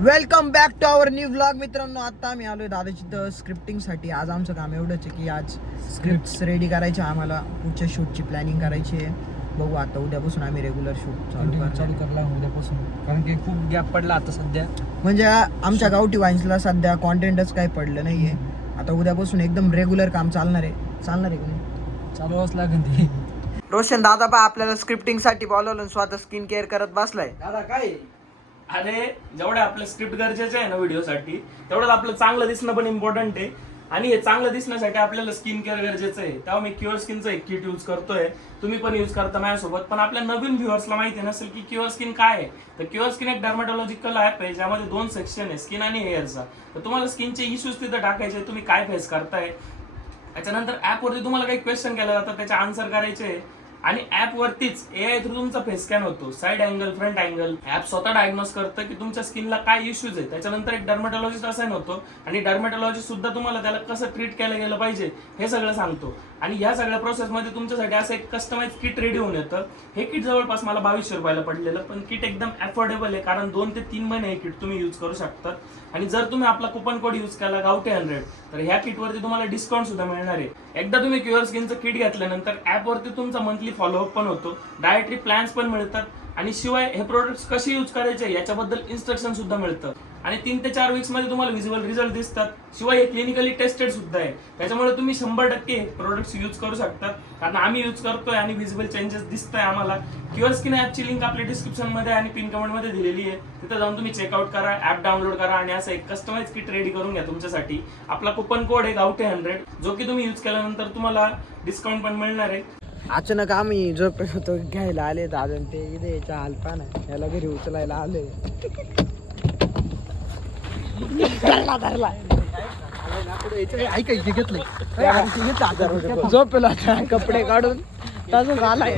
Welcome back to our new vlog. मित्रांनो, आता आम्ही आलोय दादाची तर स्क्रिप्टिंगसाठी. आज आमचं काम एवढंच आहे की आज स्क्रिप्ट्स रेडी करायचे, आम्हाला पुढच्या शूटची प्लॅनिंग करायची आहे. बघू आता उद्यापासून आम्ही रेग्युलर शूट चालू करला उद्यापासून, कारण की खूप गॅप पडला आता सध्या. म्हणजे आमच्या गावठी वाईन्सला सध्या कॉन्टेंटच काही पडलं नाहीये. आता उद्यापासून एकदम रेग्युलर काम चालणार आहे की नाही? चालवाच लागेल ते. रोशन दादा पा आपल्याला स्क्रिप्टिंगसाठी बोलवलं, स्वतः स्किन केअर करत बसलाय. दादा काय अरे जेवढे आपलं स्क्रिप्ट गरजेचं आहे ना व्हिडिओसाठी, तेवढंच आपलं चांगलं दिसणं पण इम्पॉर्टंट आहे. आणि हे चांगलं दिसण्यासाठी आपल्याला स्किन केअर गरजेचं आहे. तेव्हा मी क्युअर स्किनचं एक किट यूज करतोय, तुम्ही पण यूज करता माझ्यासोबत. पण आपल्या नवीन व्ह्युअर्सला माहिती नसेल की क्युअर स्किन काय आहे. तर क्युअर स्किन एक डर्मॅटॉलॉजिकल ॲप आहे, ज्यामध्ये 2 सेक्शन आहे, स्किन आणि हेअरचा. तर तुम्हाला स्किनचे इश्यूज तिथं टाकायचे, तुम्ही काय फेस करताय. त्याच्यानंतर ॲपवरती तुम्हाला काही क्वेश्चन केला जातात, त्याचे आन्सर करायचे. आणि ऍप वरतीच एआय थ्रू तुमचा फेस स्कॅन होतो, side angle, front angle. App स्वतः डायग्नोस करतं की तुमच्या स्किनला काय इश्यूज आहे. त्याच्यानंतर एक डर्मॅटॉलॉजिस्ट असाइन होतो, आणि डर्मॅटॉलॉजिस्ट सुद्धा तुम्हाला त्याला कसं ट्रीट केलं गेलं पाहिजे हे सगळं सांगतो. आणि या सगळ्या प्रोसेसमध्ये तुमच्यासाठी असं एक कस्टमाइज किट रेडी होऊन येतं. हे किट जवळपास मला 2200 रुपयाला पडलेलं, पण किट एकदम अफोर्डेबल आहे, कारण 2 ते 3 महिने हे किट तुम्ही यूज करू शकतात. आणि जर तुम्ही आपला कुपन कोड यूज केला गावठी 100, तर ह्या किटवरती तुम्हाला डिस्काउंट सुद्धा मिळणार आहे. एकदा तुम्ही क्युअर स्किनचं किट घेतल्यानंतर ऍपवरती तुमचा मंथली फॉलोअप पण होतो, डायटरी प्लॅन्स पण मिळतात, आणि शिवाय हे प्रोडक्ट्स कसे यूज करायचे याच्याबद्दल इन्स्ट्रक्शन सुद्धा मिळतं. आणि 3 ते 4 वीक्स मध्ये तुम्हाला व्हिजिबल रिझल्ट दिसतात. शिवाय हे क्लिनिकली टेस्टेड सुद्धा आहे, त्याच्यामुळे तुम्ही 100% प्रोडक्ट्स यूज करू शकतात, कारण आम्ही यूज करतोय आणि व्हिजिबल चेंजेस दिसतंय आम्हाला. क्युअर स्किन ॲपची लिंक आपल्या डिस्क्रिप्शन मध्ये आणि पिन कमेंट मध्ये दिलेली आहे, तिथे जाऊन तुम्ही चेकआउट करा, ॲप डाउनलोड करा आणि असं एक कस्टमाइज किट रेडी करून घ्या तुमच्यासाठी. आपला कुपन कोड आहे गावठी 100, जो की तुम्ही यूज केल्यानंतर तुम्हाला डिस्काउंट पण मिळणार आहे. अचानक आम्ही झोपेत होतो, घ्यायला आले दादा ते इथे याच्या हालपा ना, याला घरी उचलायला आले. झोपेला कपडे काढून तसंच आलाय.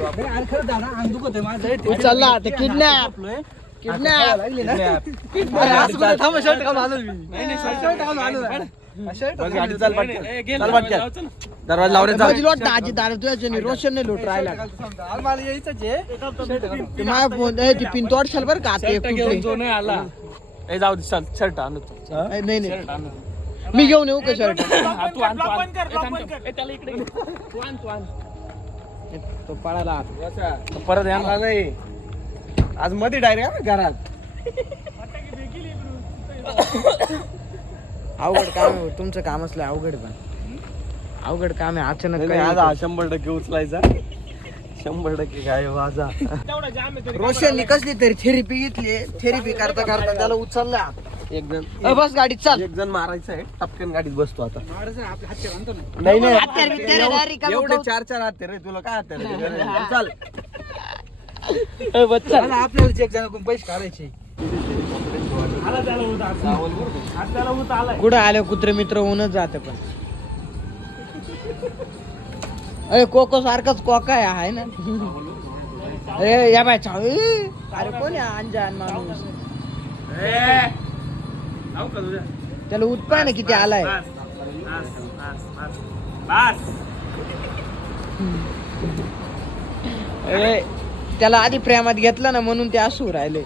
उचलला ते किडनॅप. रोशन लोट राहिला पिन तोडशाल बरं का. जाऊ दे, शर्ट आणू. नाही मी घेऊन येऊ का शर्ट? तो पळाला परत येणार नाही आज मध्ये डायरेक्ट घरात. अवघड काम आहे तुमचं. काम असलं अवघड, पण अवघड काम आहे. अचानक आज 100% उचलायचा, 100% काय वाजा. रोशननी कसली तरी थेरपी घेतली. थेरपी करता करता त्याला उचलला. एक जण बस गाडीत चाल. एक जण मारायचं आहे, टपकन गाडीत बसतो आता. नाही एवढे 4 हत्यार रे, तुला काय हत्यार चाल. आपल्याला एक जणाकडून पैसे काढायचे. कुठं आले कुत्रे मित्र होऊनच जाते. पण अरे कोको सारखाच कोका आहे ना. अरे या बाय अरे कोण अंजान माणूस. त्याला उत्पाय ना किती आलाय. अरे त्याला आधी प्रेमात घेतलं ना, म्हणून ते असू राहिले.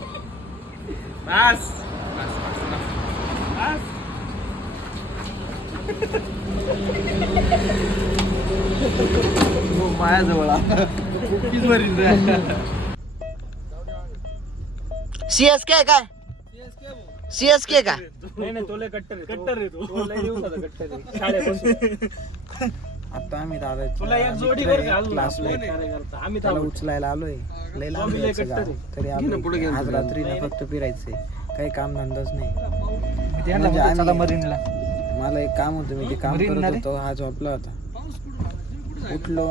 माझ्याजवळ सीएसके काय? सीएसके का? नाही तो लय कट्टर रे तो लय दिवसाचा कट्टर आहे शाळेपासून. आता आम्ही दादा तुला एक जोडी कर का अजून क्लासला आम्ही त्याला उचलायला आलोय. लय लांब जायचं गाव. तरी आम्ही आज रात्री ना फक्त फिरायचंय, काही काम धंदाच नाही. मरीनला मला एक काम होतं, मी ते काम करत होतो. हा झोपला होता, उठलो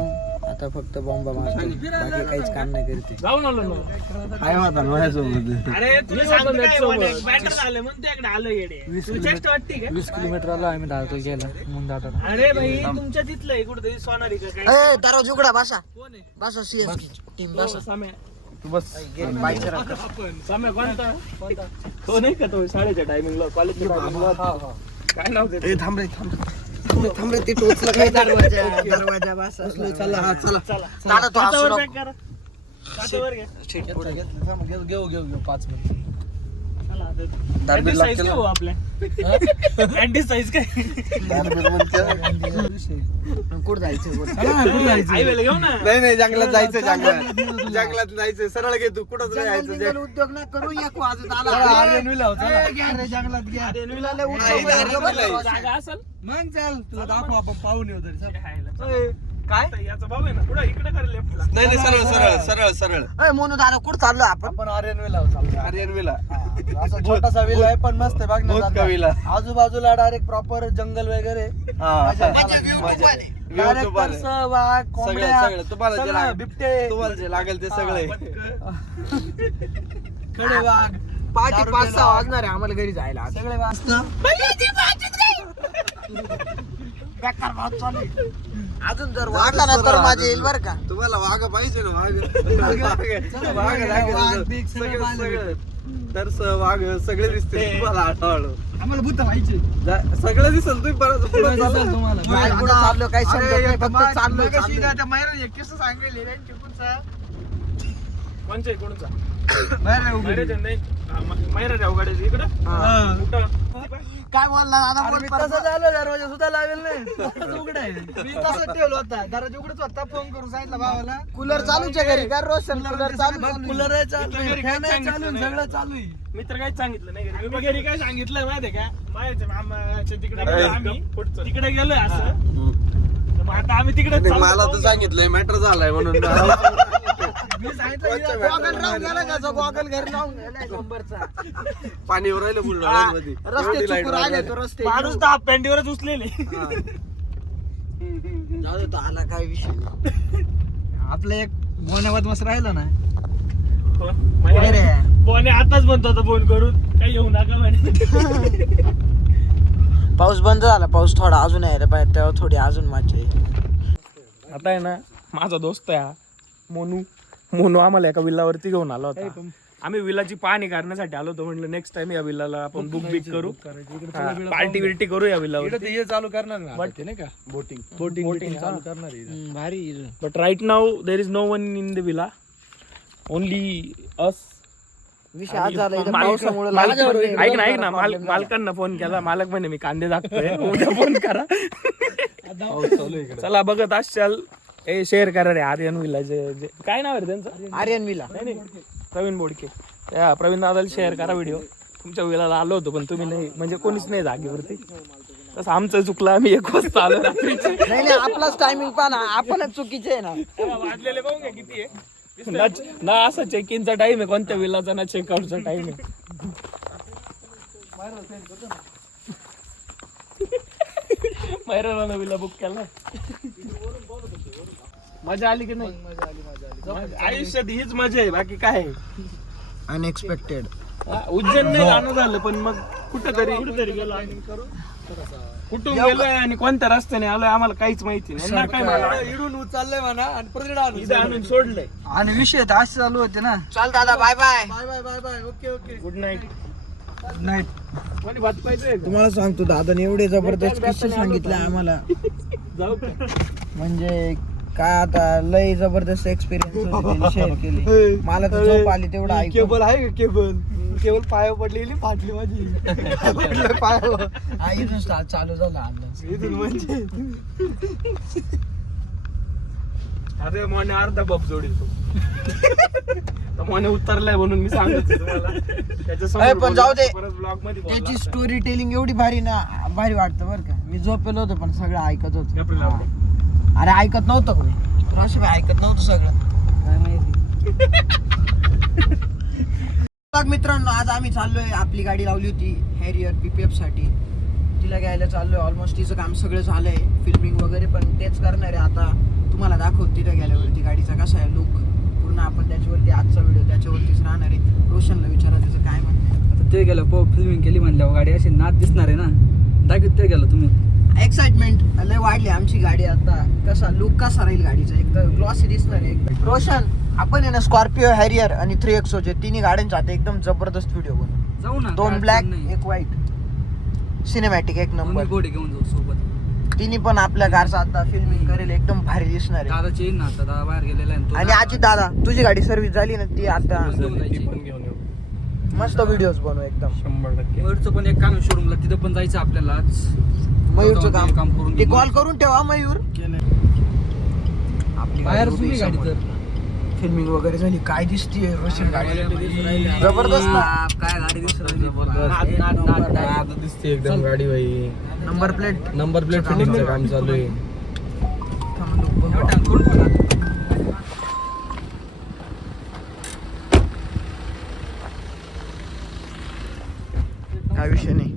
आता फक्त बॉम्बा मारतो, बाकी काहीच काम नाही करते. जाऊन आलो ना. काय होता माझ्यासोबत. अरे तुला सांगतो काय बॅटर झाले म्हणून त्याकडे आलो येडे. 20 किलोमीटर आलो आम्ही दादा गेला मुंदा. अरे भाई तुमच्या तिथलं आहे कुठेतरी सोनारी का काय. दरवाजा उघडा, बसा कोण आहे? बसा. सीएसके टीम बसा. साम्या. तू बस. साम्या कोणता? तो नाही का तो शाळेच्या टायमिंगला कॉलेजला. काय नाव त्याचं? थांब रे थांब रे, ते टोचलं काय दरवाजा बसा. चला हा चला दादा तो हसू हातावर नको. पॅक करा. हातावर घ्या. घेऊ 5 मिनिट. दारबीर लागते ना. आपल्या अँटी साईज काय दारबीर म्हणते. कुठं जायचं हायवेला घेऊ ना. नाही जंगलात जायचं. जंगलात जायचं. सरळ घे तू कुठं जायचं. उद्योग ना करू एक वाजत आला जंगलात घ्या जागा असेल मग चाल तुला दाखव आपण पाहून येऊ तरी काय याचा भाऊ आहे ना पुढे इकडे कर लेफ्टला. नाही सरळ मोनू दादा कुठं चाललो आपण आपण आर्यनवेला चाललो. आर्यनविला असा छोटासा विला आहे पण मस्त आहे बहुत बघण्यासारखा. कविला. आजूबाजूला डायरेक्ट प्रॉपर जंगल वगैरे डायरेक्ट वाघ कोंबड्या सगळं तुम्हाला जे सगळं, लागेल बिबटे तुम्हाला जे लागेल ते सगळे. खडे वाघ पहाटे 5-6 वाजणार आहे आम्हाला घरी जायला आज. सगळे वाघ बेकार भाव चालू आहे. अजून जर वाढला ना तर माझे येईल बरं का. तुम्हाला वाघ पाहिजे ना वाघ वाघ, बिग सगळं पाहिलं. तर वाघ सगळे दिसते तुम्हाला हळूहळू. आम्हाला भूत व्हायचे सगळं दिसल तुम्ही परत पुढं चाला. तुम्हाला काय कुठं चाललो काही समजत नाही फक्त चाललो कोणच्या कोणचा मैरा गाड्याची इकडं कुठं? काय बोलला दादा बोल परत. तसं झालं दरवाजा सुद्धा लागेल नाही उघडा आहे. मी तसं ठेवलं होता दरवाजा उघडच होता. फोन करून सांगितलं भावाला कूलर चालूच आहे घरी का रोशन कूलर चालू कूलर आहे चालू आहे, fan आहे चालू आहे, सगळं चालू आहे. मी तर काहीच सांगितलं नाही घरी. मी घरी काय सांगितलं माहितीये का माझ्या मामाच्या तिकडे गेलो आम्ही तिकडे गेलोय असं. तर मग आता आम्ही तिकडे मला तर सांगितलंय मॅटर झालाय म्हणून. मी सांगितलं गॉगल राहून गेला का जो गॉगल घरी राहून गेलाय नंबरचा. पाणीवर राहिलं बुलढाण्यामध्ये. रस्ते चुकून राहिले तो रस्ते माणूस तर हाफ पॅन्टीवरच उचलेले. जाऊ दे तो आला काय विषय नाही. आपलं एक गोण्याबाद मस्त राहिलं ना अरे, बोने आताच म्हणतो होता फोन करून काही येऊ नका म्हणे. पाऊस बंद झाला. पाऊस थोडा अजून यायला पाहिजे तेव्हा थोडी अजून मजा येईल. आता आहे ना माझा दोस्त आहे हा मोनू आम्हाला एका विल्लावरती घेऊन आला होता. आम्ही विल्लाची पाहणी करण्यासाठी आलो होतो. म्हटलं नेक्स्ट टाइम या विल्लाला आपण बुक करू पार्टी बिर्टी करू या विल्लावर. हे चालू करणार नाही का बोटिंग चालू करणार आहे. भारी but right now there is no one in the villa only us. विषय आज झाला इथं पावसामुळे ऐक ना मालकांना फोन केला. मालक म्हणे मी कांदे दाखतोय उद्या फोन करा. चला बघत असाल हे शेअर करा रे आर्यन विला जे काय नाव आहे रे त्यांचं आर्यन विला नाही प्रवीण बोडके. त्या प्रवीण दादाला शेअर करा व्हिडिओ. तुमच्या विलाला आलो होतो पण तुम्ही नाही म्हणजे कोणीच नाही जागेवरती. तसं आमचं चुकलं आम्ही 1 वाजता आलो रात्रीचे. नाही आपलाच टायमिंग पहा ना आपणच चुकीचे आहे ना. वाजलेले पाहून घ्या किती आहे. ना असा चेक इनचा टाइम आहे कोणत्या विलाचा ना चेकआउटचा टाइम आहे. मैराला विला बुक केला. मजा आली की नाही? आयुष्यात हीच मजा आहे बाकी काय आहे. अनएक्सपेक्टेड. उज्जैन नाही जाणं झालं पण मग कुठेतरी गेलो आम्ही. कुठून गेलोय आणि कोणत्या रस्त्याने आलोय आम्हाला काहीच माहिती नाही ना. काय मला इडून उचललंय म्हणा आणि परत इथं आणून सोडलंय. आणि विषय असे चालू होते ना. चल दादा bye bye. Bye bye bye okay good night. Night. कोणी भात पाहिजे तुम्हाला सांगतो दादाने एवढे जबरदस्त किस्से सांगितले आम्हाला जाऊ का? म्हणजे काय आता लय जबरदस्त एक्सपिरियन्स शेअर केली. मला तर झोप आली तेवढं ऐकून. केबल आहे का केबल पायावर पडलेली फाटली माझी. पायावर हा, इथून start चालू झाला अंदाज. इथून म्हणजे अरे मोने अर्धा बप जोडील तो मोने उतरलाय म्हणून मी सांगत तुम्हाला. अरे पण जाऊ दे. ब्लॉग मध्ये त्याची स्टोरी टेलिंग एवढी भारी ना भारी वाटतं बरं का. मी झोपेलो होतो पण सगळं ऐकत होतो. हा. अरे ऐकत नव्हतं कोणी. रोशन भाई ऐकत नव्हतं सगळं. काय माहिती. मित्रांनो आज आम्ही चाललोय. आपली गाडी लावली होती हॅरियर PPF साठी. तिला घ्यायला चाललोय. ऑलमोस्ट तिचं काम सगळं झालंय. फिल्मिंग वगैरे पण तेच करणार आहे. आता तुम्हाला दाखवत तिथं गेल्यावरती गाडीचा कसा आहे लुक पूर्ण. आपण त्याच्यावरती आजचा व्हिडिओ त्याच्यावरतीच राहणार आहे. रोशनला विचारा त्याचं काय म्हणतं. आता ते गेलं फिल्मिंग केली म्हणल्यावर गाडी अशी नाच दिसणार आहे ना. दाखवत ते गेलं तुम्ही. एक्साइटमेंट लय वाढली आमची गाडी. आता कसा लुक कसा राहील गाडीचा एकदम ग्लॉसी दिसणार आहे एकदम. रोशन आपण आहे ना स्कॉर्पिओ हॅरियर आणि 3XO चे तिन्ही गाड्यांचा आता एकदम जबरदस्त व्हिडिओ बनवू. जाऊ ना. 2 ब्लॅक 1 व्हाईट सिनेमॅटिक 1 नंबर. गोडी घेऊन जाऊ सोबत. तिन्ही पण आपल्या कारचा आता फिल्मिंग करेल एकदम भारी दिसणार आहे. दादाची येईन ना आता. दादा बाहेर गेलेला आहे. आणि आजी दादा तुझी गाडी सर्व्हिस झाली ना ती आता. पण घेऊन येऊ. मस्त व्हिडिओज बनवू एकदम. 100%. मयूरचं पण एक काम आहे शोरूमला, तिथं पण जायचं आपल्याला आज. मयूरचं काम करून ते कॉल करून ठेवा मयूर. आपली बाहेर सुनी गाडी तर फिल्मिंग वगैरे झाली. काय दिसतीये रोशन गाडी जबरदस्त. काय गाडी दिसत दिसते एकदम गाडी भाई. नंबर प्लेट नंबर प्लेट फिटिंगचं काम चालू आहे. काय विषय नाही.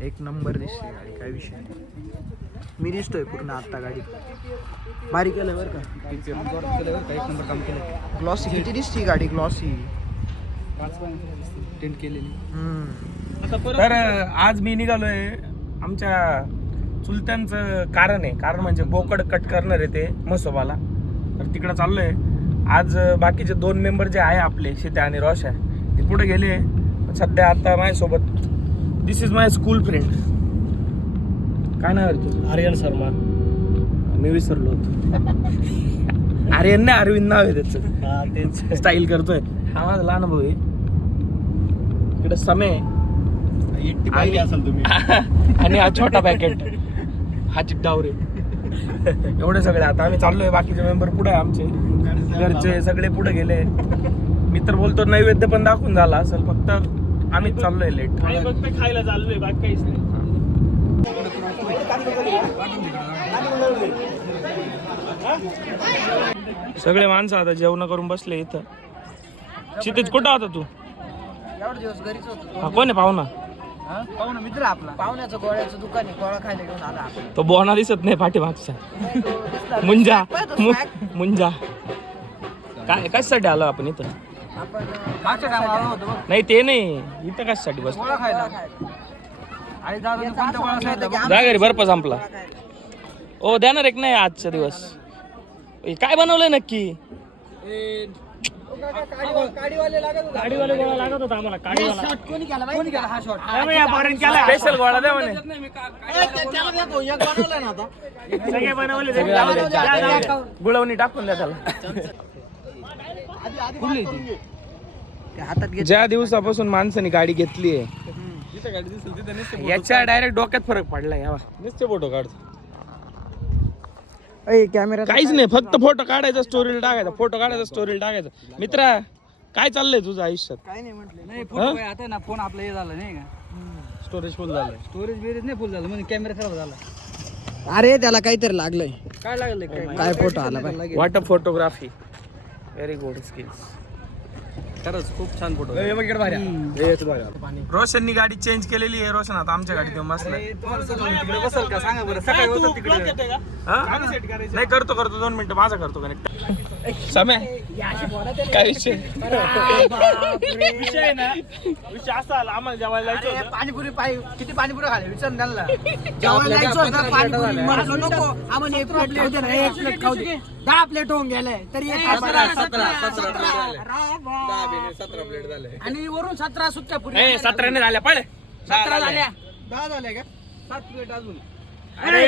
एक नंबर दिसते गाडी, काय विषय नाही. मी दिसतोय पूर्ण आता गाडी बारीक केलं बरं का. एक नंबर काम केलं. ग्लॉसी किती दिसती गाडी, ग्लॉसी. 5 टेंट केलेली. तर आज मी निघालोय. आमच्या चुलत्यांचं कारण आहे. कारण म्हणजे बोकड कट करणार आहे ते मसोबाला. तर तिकडं चाललोय आज. बाकीचे 2 मेंबर जे आहे आपले, शीत्या आणि रोशा, ते पुढे गेले. सध्या आता माझ्यासोबत दिस इज माय स्कूल फ्रेंड. काय नाव आहे तुझं? आर्यन शर्मा. मी विसरलो होतो. आर्यन नाही, अरविंद नाव आहे त्याचं. तेच स्टाईल करतोय. हा माझा लहान भाऊ आहे. इकडे समय असेल तुम्ही. आणि हा छोटा पॅकेट, हा चिट्टावरे. एवढे सगळे. आता आम्ही चाललोय. बाकीचे मेंबर पुढे आहे आमचे, घरचे सगळे पुढे गेले. मी तर बोलतो नैवेद्य पण दाखवून झाला असेल, फक्त आम्हीच चाललोय लेट. फक्त खायला चाललोय, बाकी काहीच नाही. सगळे माणसं आता जेवण करून बसले इथं. क्षितिज कुठं होता तू? एवढे दिवस घरीच होतो. हा कोण आहे पाहुणा? पाहुणा मित्र आपला. पाहुण्याचं गोळ्याचं दुकान आहे, गोळा खायला घेऊन आला आपण. तो बोना दिसत नाही पाठीमागचा. मुंजा मुंजा. काय कशासाठी आलो आपण इथं? आपण काच्या टायमाला आलो होतो बघ. नाही ते नाही, इथं कशासाठी बस? गोळा खायला. आणि दादा कोणत्या गोळा खायला? जा घरी, बर्फ संपला. ओ देणार एक नाही आजचा दिवस. ए, काय बनवलंय नक्की? गाडीवाले गोळा लागत होता आम्हाला. गाडीवाला कोणी केला कोणी केला हा शॉट? स्पेशल गोळा द्या म्हणे. बनवलं ना आता. सगळे बनवले. सगळे आले. गुळवणी टाकून द्या त्याला. कुठली ती? ते हातात घेत. ज्या दिवसापासून माणसाने गाडी घेतली आहे, जिथं गाडी दिसेल तिथं नुसते याच्या डायरेक्ट डोक्यात फरक पडलाय. नुसते फोटो काढतो. कॅमेरा काहीच नाही, फक्त फोटो काढायचा, स्टोरीला टाकायचा. फोटो काढायचा, स्टोरीला टाकायचा. मित्रा, काय चाललंय तुझं आयुष्यात? काय नाही म्हटलं. नाही फोटो काय आता ना, फोन आपला हे झाला नाही का, स्टोरेज फुल झालंय. स्टोरेज बिरेज नाही फुल झालं म्हणजे कॅमेरा खराब झाला. अरे त्याला काहीतरी लागलंय. काय लागलं काय फोटो आला पाहिजे. What a photography, very good skills. खरंच खूप छान फोटो. रोशननी गाडी चेंज केलेली आहे. रोशन आता आमच्या गाडीत येऊन बसलाय. तिकडे बसल का सांगा बरं. सकाळी होतं तिकडे. हा? नाही, करतो 2 मिनिटं. माझा करतो कनेक्ट. समय काय विषय? विषय ना, विषय असा आला, आम्हाला जेवायला जायचं होतं. पाणीपुरी किती पाणीपुरी खाले विचार त्यांना. जेवायला जायचं होतं, पाणीपुरी म्हटलं नको. आम्हाला एक प्लेट खाऊ दे ना, एक प्लेट खाऊ दे. 10 प्लेट होऊन गेले तरी 17 प्लेट झाले. आणि वरून 17 सुट्ट्या पुरी. 17 ने झाल्या, पळे. 17 झाल्या. 10 झाले का? 7 प्लेट अजून. अरे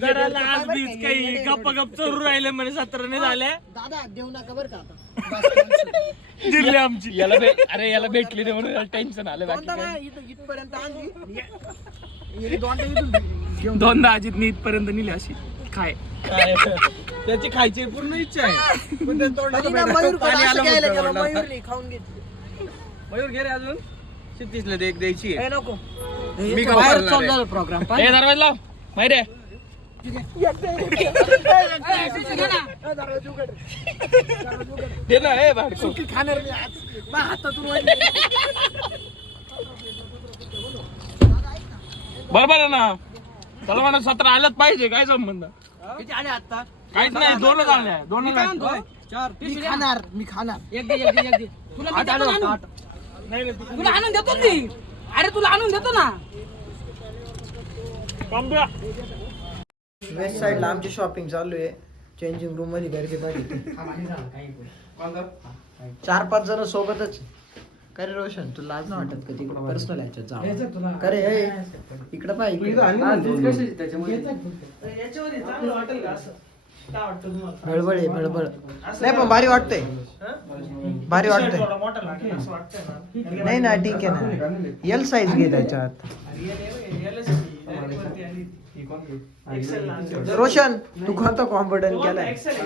जरा लाज बीज काही गप्प गप चोरू राहिले म्हणे. 17 ने झाल्या. दादा देऊ नका बरं का आता. जिरली आमची. अरे याला भेटली नाही म्हणून टेन्शन आलं. इथपर्यंत आणली. दोनदा अजितने इथपर्यंत नेली अशी. काय त्याची खायची पूर्ण इच्छा आहे. पण ते तोंडात तरी ना भेटलं. मयूर पाणी आलं घ्यायला म्हणतो गेला. तोंडात. मयूरने खाऊन घेतली. मयूर घे रे अजून. 36 एक द्यायची आहे. ए नको. मी खाऊ घालणार आहे. प्रोग्राम हे दरवाजा लाव माहिती आहे. दे ना, हे भाडको. खाणार मी आज. माझ्या हातातून बरोबर आहे ना. चला म्हणा 17 आलंच पाहिजे. काय संबंध? किती आले आता? काहीच नाही, 2च आल्या. 2च आल्या. 4 मी खाणार. एक दे तुला मी देतो ना आणून. नाही नाही, तुला आणून देतो मी. अरे तुला आणून देतो ना. वेस्ट साईडला आमची शॉपिंग चालू आहे. चेंजिंग रूम मध्ये गर्दी पाहिजे. 4-5 जण सोबतच. करे रोशन तुला लाज नाही वाटत का तिकडे पर्सनल ह्याच्यात जावं करे इकडे पाय याच्यामध्ये चांगलं वाटेल का असं काय वाटतं तुम्हाला बळबळ आहे बळबळ नाही पण भारी वाटतंय भारी वाटतंय थोडा मोठा लागेल असं वाटतंय ना नाही ना ठीक आहे ना एल साईज घे त्याच्यात रोशन तू कोणता कॉन्फिडन्स केलाय एक्सेल